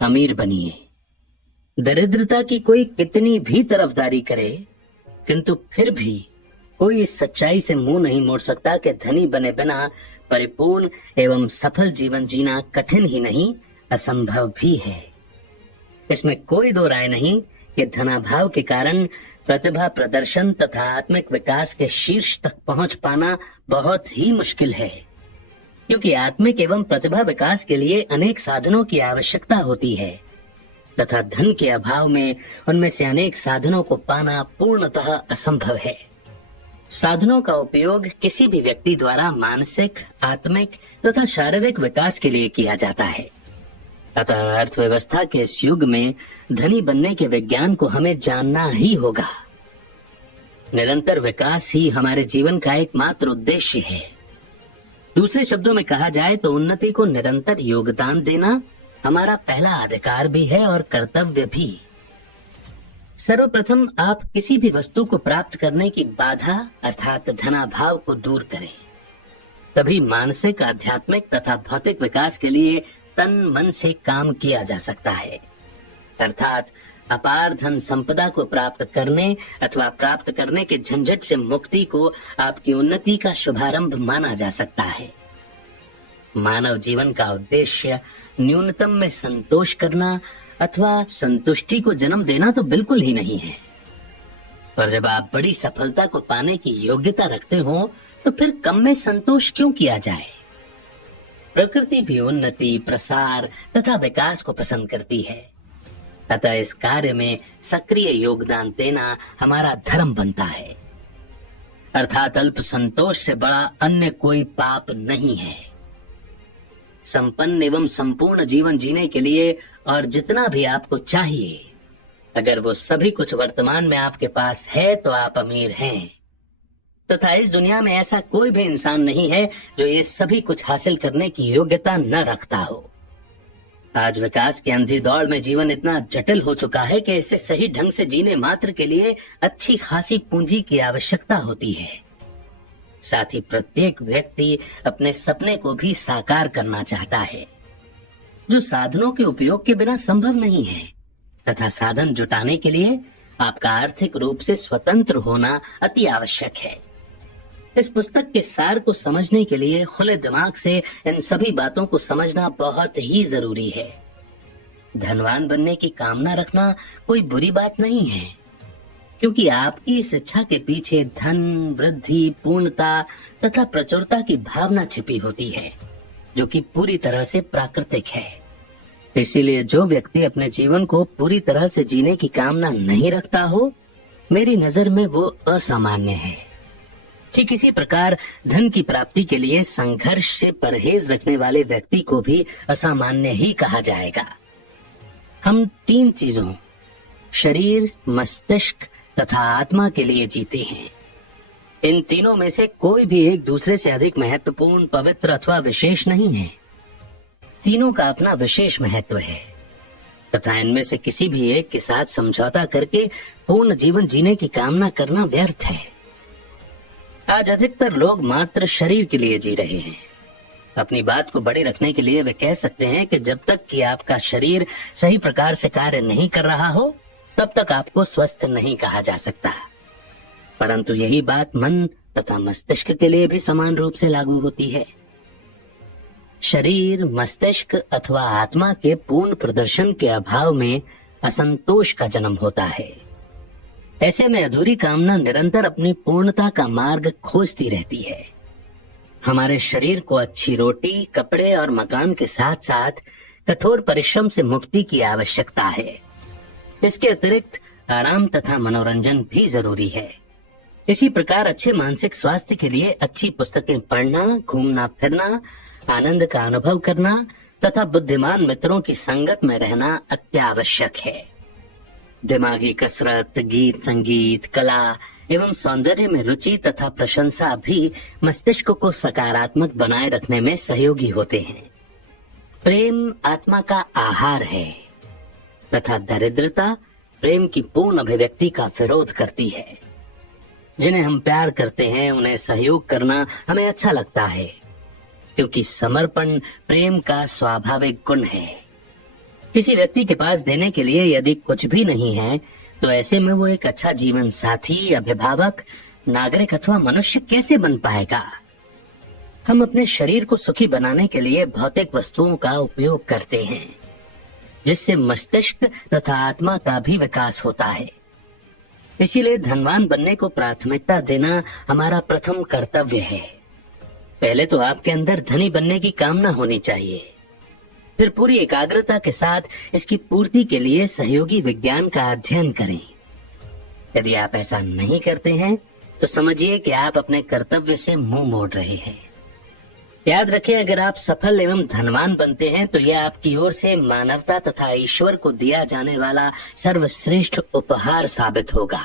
अमीर बनिए। दरिद्रता की कोई कितनी भी तरफदारी करे, किंतु फिर भी कोई इस सच्चाई से मुंह नहीं मोड़ सकता कि धनी बने बिना परिपूर्ण एवं सफल जीवन जीना कठिन ही नहीं, असंभव भी है। इसमें कोई दो राय नहीं कि धनाभाव के कारण प्रतिभा प्रदर्शन तथा आत्मिक विकास के शीर्ष तक पहुंच पाना बहुत ही मुश्किल है, क्योंकि आत्मिक एवं प्रतिभा विकास के लिए अनेक साधनों की आवश्यकता होती है तथा धन के अभाव में उनमें से अनेक साधनों को पाना पूर्णतः असंभव है। साधनों का उपयोग किसी भी व्यक्ति द्वारा मानसिक, आत्मिक तथा शारीरिक विकास के लिए किया जाता है। अतः अर्थव्यवस्था के इस युग में धनी बनने के विज्ञान को हमें जानना ही होगा। निरंतर विकास ही हमारे जीवन का एकमात्र उद्देश्य है। दूसरे शब्दों में कहा जाए तो उन्नति को निरंतर योगदान देना हमारा पहला अधिकार भी है और कर्तव्य भी। सर्वप्रथम आप किसी भी वस्तु को प्राप्त करने की बाधा अर्थात धनाभाव को दूर करें, तभी मानसिक, आध्यात्मिक तथा भौतिक विकास के लिए तन मन से काम किया जा सकता है। अर्थात अपार धन संपदा को प्राप्त करने अथवा प्राप्त करने के झंझट से मुक्ति को आपकी उन्नति का शुभारंभ माना जा सकता है। मानव जीवन का उद्देश्य न्यूनतम में संतोष करना अथवा संतुष्टि को जन्म देना तो बिल्कुल ही नहीं है। पर जब आप बड़ी सफलता को पाने की योग्यता रखते हो तो फिर कम में संतोष क्यों किया जाए। प्रकृति भी उन्नति, प्रसार तथा विकास को पसंद करती है, अतः इस कार्य में सक्रिय योगदान देना हमारा धर्म बनता है। अर्थात अल्प संतोष से बड़ा अन्य कोई पाप नहीं है। संपन्न एवं संपूर्ण जीवन जीने के लिए और जितना भी आपको चाहिए, अगर वो सभी कुछ वर्तमान में आपके पास है तो आप अमीर हैं, तथा इस दुनिया में ऐसा कोई भी इंसान नहीं है जो ये सभी कुछ हासिल करने की योग्यता न रखता हो। आज विकास की अंधी दौड़ में जीवन इतना जटिल हो चुका है कि इसे सही ढंग से जीने मात्र के लिए अच्छी खासी पूंजी की आवश्यकता होती है। साथ ही प्रत्येक व्यक्ति अपने सपने को भी साकार करना चाहता है, जो साधनों के उपयोग के बिना संभव नहीं है, तथा साधन जुटाने के लिए आपका आर्थिक रूप से स्वतंत्र होना अति आवश्यक है। इस पुस्तक के सार को समझने के लिए खुले दिमाग से इन सभी बातों को समझना बहुत ही जरूरी है। धनवान बनने की कामना रखना कोई बुरी बात नहीं है, क्योंकि आपकी इस इच्छा के पीछे धन, वृद्धि, पूर्णता तथा प्रचुरता की भावना छिपी होती है, जो कि पूरी तरह से प्राकृतिक है। इसीलिए जो व्यक्ति अपने जीवन को पूरी तरह से जीने की कामना नहीं रखता हो, मेरी नजर में वो असामान्य है। ठीक इसी प्रकार धन की प्राप्ति के लिए संघर्ष से परहेज रखने वाले व्यक्ति को भी असामान्य ही कहा जाएगा। हम तीन चीजों शरीर, मस्तिष्क तथा आत्मा के लिए जीते हैं। इन तीनों में से कोई भी एक दूसरे से अधिक महत्वपूर्ण, पवित्र अथवा विशेष नहीं है। तीनों का अपना विशेष महत्व है तथा इनमें से किसी भी एक के साथ समझौता करके पूर्ण जीवन जीने की कामना करना व्यर्थ है। आज अधिकतर लोग मात्र शरीर के लिए जी रहे हैं। अपनी बात को बड़ी रखने के लिए वे कह सकते हैं कि जब तक कि आपका शरीर सही प्रकार से कार्य नहीं कर रहा हो, तब तक आपको स्वस्थ नहीं कहा जा सकता। परंतु यही बात मन तथा मस्तिष्क के लिए भी समान रूप से लागू होती है। शरीर, मस्तिष्क अथवा आत्मा के पूर्ण प्रदर्शन के अभाव में असंतोष का जन्म होता है। ऐसे में अधूरी कामना निरंतर अपनी पूर्णता का मार्ग खोजती रहती है। हमारे शरीर को अच्छी रोटी, कपड़े और मकान के साथ साथ कठोर परिश्रम से मुक्ति की आवश्यकता है। इसके अतिरिक्त आराम तथा मनोरंजन भी जरूरी है। इसी प्रकार अच्छे मानसिक स्वास्थ्य के लिए अच्छी पुस्तकें पढ़ना, घूमना फिरना, आनंद का अनुभव करना तथा बुद्धिमान मित्रों की संगत में रहना अत्यावश्यक है। दिमागी कसरत, गीत संगीत, कला एवं सौंदर्य में रुचि तथा प्रशंसा भी मस्तिष्क को सकारात्मक बनाए रखने में सहयोगी होते हैं। प्रेम आत्मा का आहार है तथा दरिद्रता प्रेम की पूर्ण अभिव्यक्ति का विरोध करती है। जिन्हें हम प्यार करते हैं उन्हें सहयोग करना हमें अच्छा लगता है, क्योंकि समर्पण प्रेम का स्वाभाविक गुण है। किसी व्यक्ति के पास देने के लिए यदि कुछ भी नहीं है तो ऐसे में वो एक अच्छा जीवन साथी, अभिभावक, नागरिक अथवा मनुष्य कैसे बन पाएगा? हम अपने शरीर को सुखी बनाने के लिए भौतिक वस्तुओं का उपयोग करते हैं, जिससे मस्तिष्क तथा आत्मा का भी विकास होता है। इसीलिए धनवान बनने को प्राथमिकता देना हमारा प्रथम कर्तव्य है। पहले तो आपके अंदर धनी बनने की कामना होनी चाहिए, फिर पूरी एकाग्रता के साथ इसकी पूर्ति के लिए सहयोगी विज्ञान का अध्ययन करें। यदि आप ऐसा नहीं करते हैं तो समझिए कि आप अपने कर्तव्य से मुंह मोड़ रहे हैं। याद रखें, अगर आप सफल एवं धनवान बनते हैं तो यह आपकी ओर से मानवता तथा ईश्वर को दिया जाने वाला सर्वश्रेष्ठ उपहार साबित होगा।